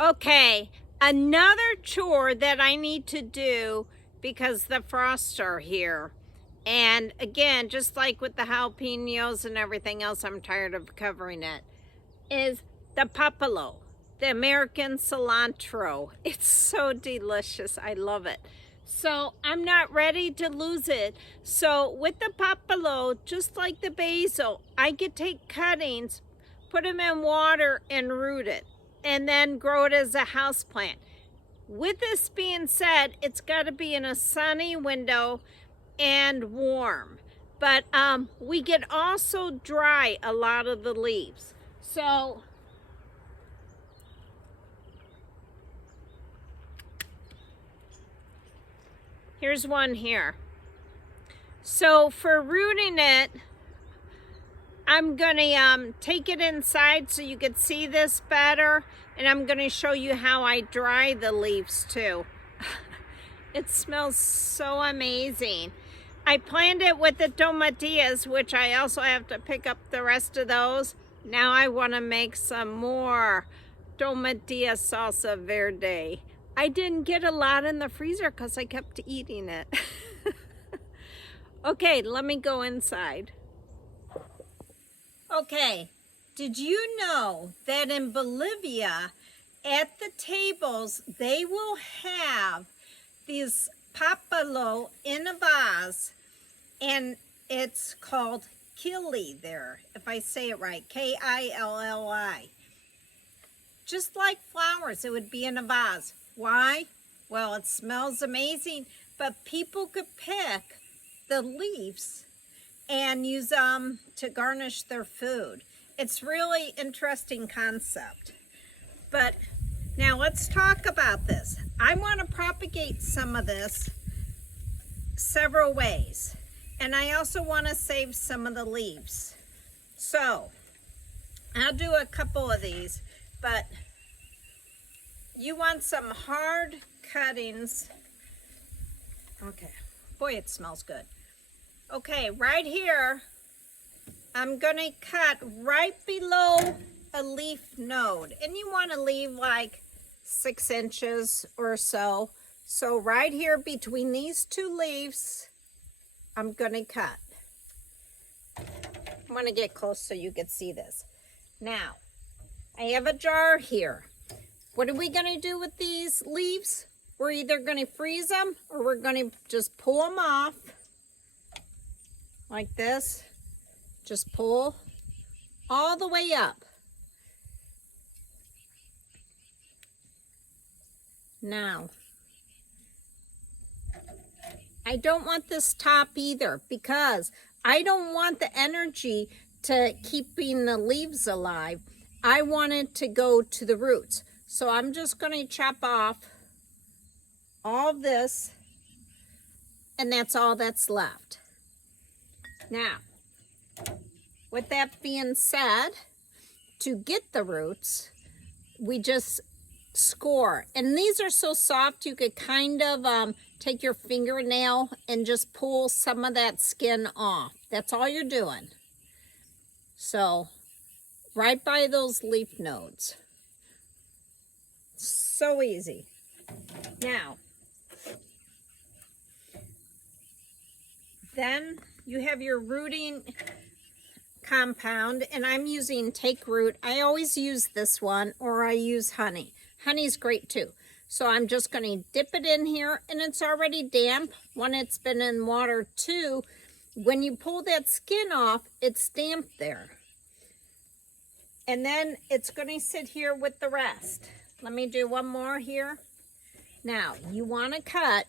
Okay, another chore that I need to do because the frosts are here. And again, just like with the jalapenos and everything else, I'm tired of covering it, is the papalo, the American cilantro. It's so delicious. I love it. So I'm not ready to lose it. So with the papalo, just like the basil, I could take cuttings, put them in water and root it, and then grow it as a house plant. With this being said, it's got to be in a sunny window and warm. But we could also dry a lot of the leaves. So here's one here. So for rooting it, I'm gonna take it inside so you could see this better, and I'm gonna show you how I dry the leaves too. It smells so amazing. I planned it with the tomatillas, which I also have to pick up the rest of those. Now I wanna make some more tomatilla salsa verde. I didn't get a lot in the freezer because I kept eating it. Okay, let me go inside. Okay, did you know that in Bolivia, at the tables, they will have these papalo in a vase, and it's called Killi there, if I say it right, K-I-L-L-I. Just like flowers, it would be in a vase. Why? Well, it smells amazing, but people could pick the leaves and use them to garnish their food. It's really interesting concept. But now let's talk about this. I want to propagate some of this several ways. And I also want to save some of the leaves. So I'll do a couple of these, but you want some hard cuttings. Okay, boy, it smells good. Okay, right here, I'm gonna cut right below a leaf node. And you wanna leave like 6 inches or so. So right here between these two leaves, I'm gonna cut. I wanna get close so you can see this. Now, I have a jar here. What are we gonna do with these leaves? We're either gonna freeze them or we're gonna just pull them off like this. Just pull all the way up. Now, I don't want this top either because I don't want the energy to keeping the leaves alive. I want it to go to the roots. So I'm just going to chop off all this, and that's all that's left. Now, with that being said, to get the roots, we just score. And these are so soft you could kind of take your fingernail and just pull some of that skin off. That's all you're doing. So, right by those leaf nodes. So easy. Now, then you have your rooting compound, and I'm using take root. I always use this one, or I use honey. Honey's great too. So I'm just going to dip it in here, and it's already damp. One, it's been in water. Two, when you pull that skin off, it's damp there. And then it's going to sit here with the rest. Let me do one more here. Now, you want to cut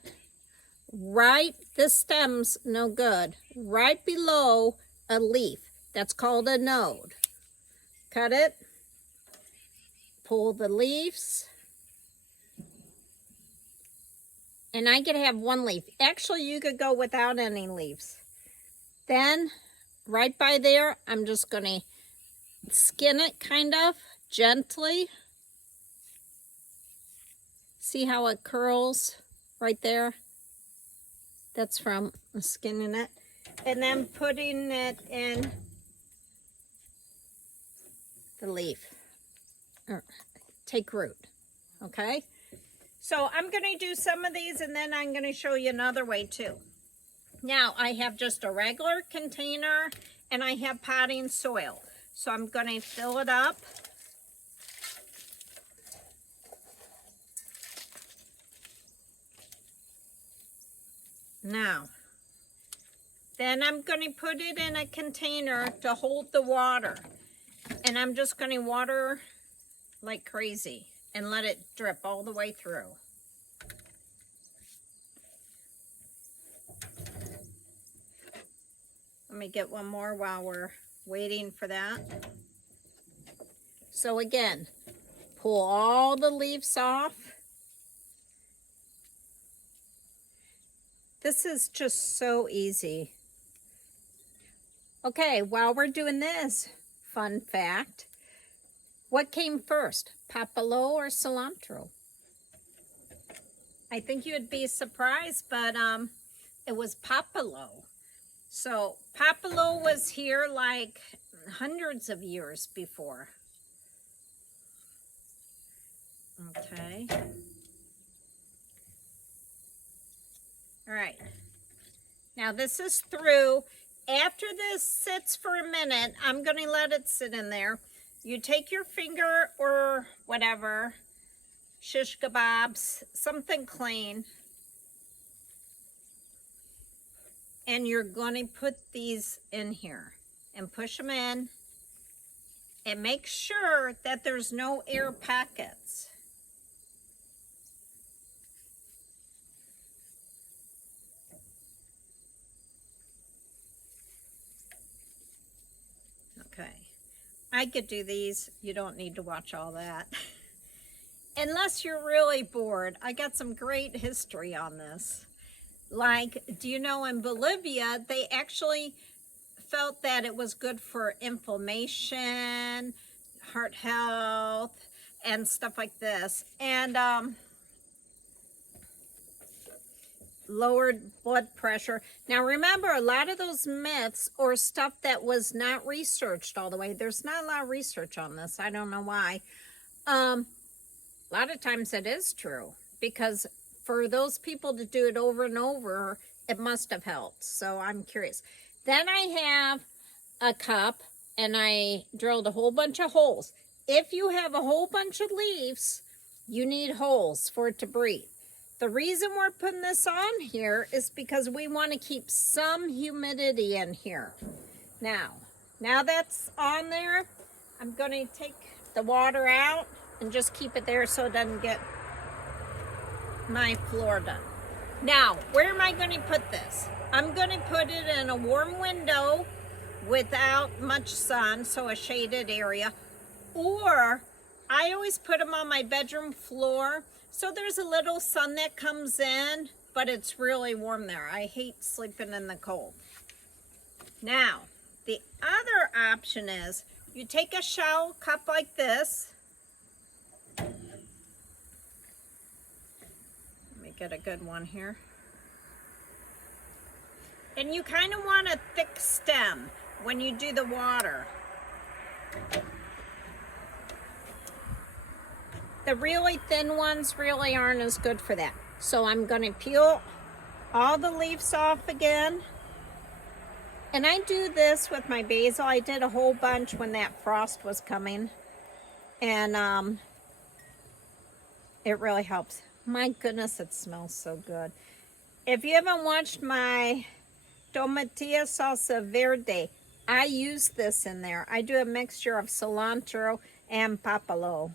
right, this stem's no good, right below a leaf. That's called a node. Cut it, pull the leaves, and I could have one leaf. Actually, you could go without any leaves. Then, right by there, I'm just going to skin it kind of gently. See how it curls right there? That's from skinning it. And then putting it in the leaf. Or take root. okay? So I'm going to do some of these, and then I'm going to show you another way too. Now, I have just a regular container, and I have potting soil. So I'm going to fill it up. Now, then I'm going to put it in a container to hold the water. And I'm just going to water like crazy and let it drip all the way through. Let me get one more while we're waiting for that. So again, pull all the leaves off. This is just so easy. Okay, while we're doing this, fun fact, what came first, Papalo or cilantro? I think you'd be surprised, but it was Papalo. So Papalo was here like hundreds of years before. Okay. All right. Now this is through. After this sits for a minute, I'm going to let it sit in there. You take your finger or whatever, shish kebabs, something clean, and you're going to put these in here and push them in and make sure that there's no air pockets. Okay, I could do these. You don't need to watch all that. Unless you're really bored. I got some great history on this. Like, do you know in Bolivia, they actually felt that it was good for inflammation, heart health, and stuff like this. And lowered blood pressure. Now remember, a lot of those myths or stuff that was not researched all the way, there's not a lot of research on this. I don't know why. A lot of times it is true, because for those people to do it over and over, it must have helped. So I'm curious. Then I have a cup, and I drilled a whole bunch of holes. If you have a whole bunch of leaves, you need holes for it to breathe. The reason we're putting this on here is because we want to keep some humidity in here. Now that's on there, I'm going to take the water out and just keep it there so it doesn't get my floor done. Now, where am I going to put this? I'm going to put it in a warm window without much sun, so a shaded area. Or I always put them on my bedroom floor, so there's a little sun that comes in, but it's really warm there. I hate sleeping in the cold. Now, the other option is you take a shallow cup like this. Let me get a good one here. And you kind of want a thick stem when you do the water. The really thin ones really aren't as good for that. So I'm going to peel all the leaves off again. And I do this with my basil. I did a whole bunch when that frost was coming. And it really helps. My goodness, it smells so good. If you haven't watched my tomatilla salsa verde, I use this in there. I do a mixture of cilantro and papalo.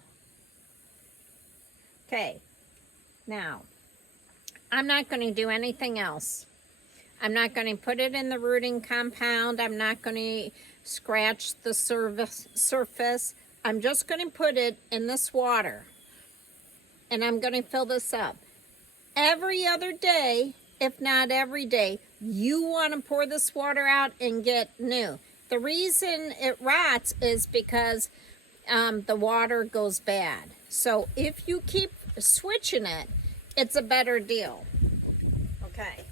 Okay, now, I'm not going to do anything else. I'm not going to put it in the rooting compound. I'm not going to scratch the surface. I'm just going to put it in this water. And I'm going to fill this up. Every other day, if not every day, you want to pour this water out and get new. The reason it rots is because the water goes bad. So if you keep switching it, it's a better deal. Okay.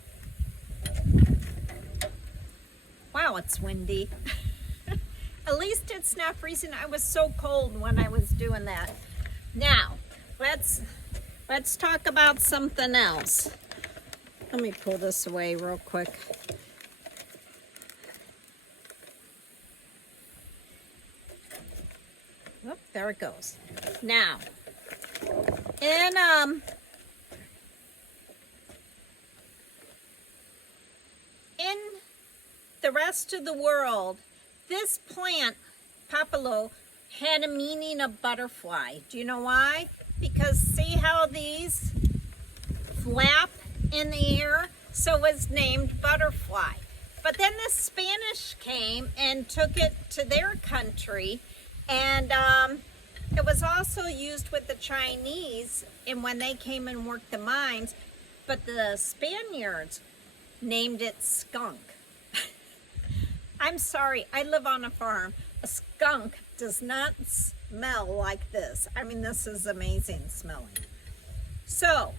Wow, it's windy. At least it's not freezing. I was so cold when I was doing that. Now, let's talk about something else. Let me pull this away real quick. Oh, there it goes. Now, in the rest of the world, this plant, Papalo, had a meaning of butterfly. Do you know why? Because see how these flap in the air? So it was named butterfly. But then the Spanish came and took it to their country, and it was also used with the Chinese and when they came and worked the mines, but the Spaniards named it skunk. I'm sorry, I live on a farm. A skunk does not smell like this. I mean, this is amazing smelling. So,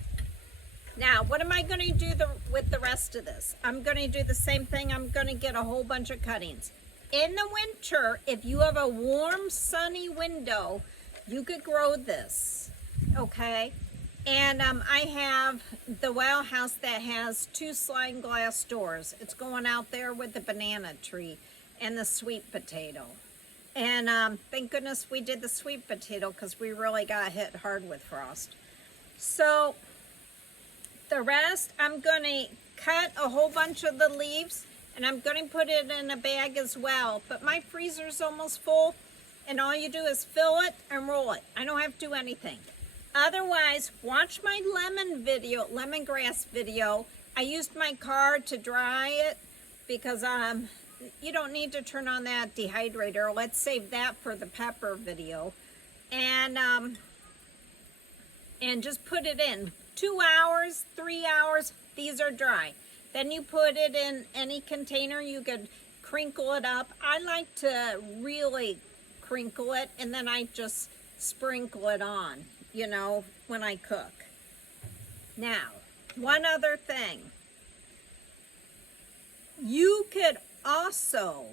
now what am I going to do with the rest of this? I'm going to do the same thing. I'm going to get a whole bunch of cuttings. In the winter, if you have a warm, sunny window, you could grow this, okay? And I have the well house that has 2 sliding glass doors. It's going out there with the banana tree and the sweet potato. And thank goodness we did the sweet potato because we really got hit hard with frost. So the rest, I'm going to cut a whole bunch of the leaves and I'm going to put it in a bag as well. But my freezer's almost full and all you do is fill it and roll it. I don't have to do anything. Otherwise, watch my lemongrass video. I used my car to dry it because you don't need to turn on that dehydrator. Let's save that for the pepper video. And just put it in 2 hours, 3 hours, these are dry. Then you put it in any container. You could crinkle it up. I like to really crinkle it and then I just sprinkle it on, you know, when I cook. Now, one other thing. You could also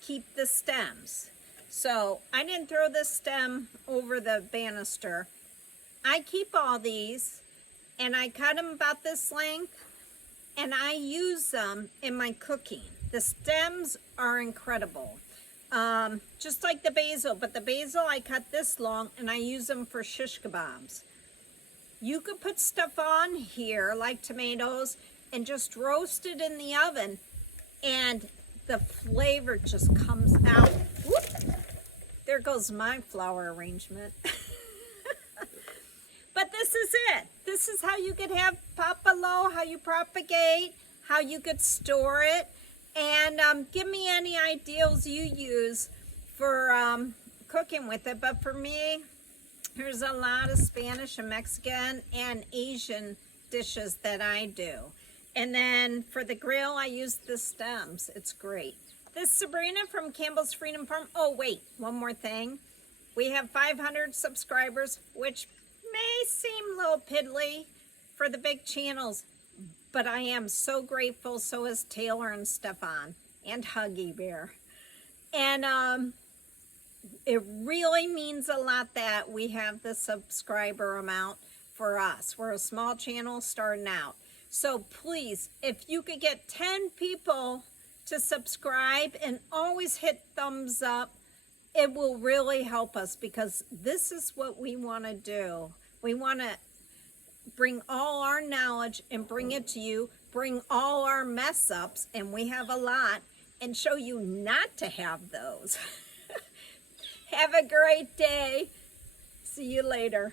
keep the stems. So I didn't throw this stem over the banister. I keep all these and I cut them about this length and I use them in my cooking. The stems are incredible. Just like the basil, but the basil I cut this long and I use them for shish kebabs. You could put stuff on here like tomatoes and just roast it in the oven and the flavor just comes out. Whoop. There goes my flower arrangement. But this is it. This is how you could have Papalo, how you propagate, how you could store it. And give me any ideas you use for cooking with it. But for me, there's a lot of Spanish and Mexican and Asian dishes that I do. And then for the grill, I use the stems. It's great. This is Sabrina from Campbell's Freedom Farm. Oh, wait, one more thing. We have 500 subscribers, which may seem a little piddly for the big channels. But I am so grateful, so is Taylor and Stefan, and Huggy Bear. And it really means a lot that we have the subscriber amount for us. We're a small channel starting out. So please, if you could get 10 people to subscribe and always hit thumbs up, it will really help us because this is what we want to do. We want to bring all our knowledge and bring it to you, bring all our mess ups, and we have a lot, and show you not to have those. Have a great day. See you later.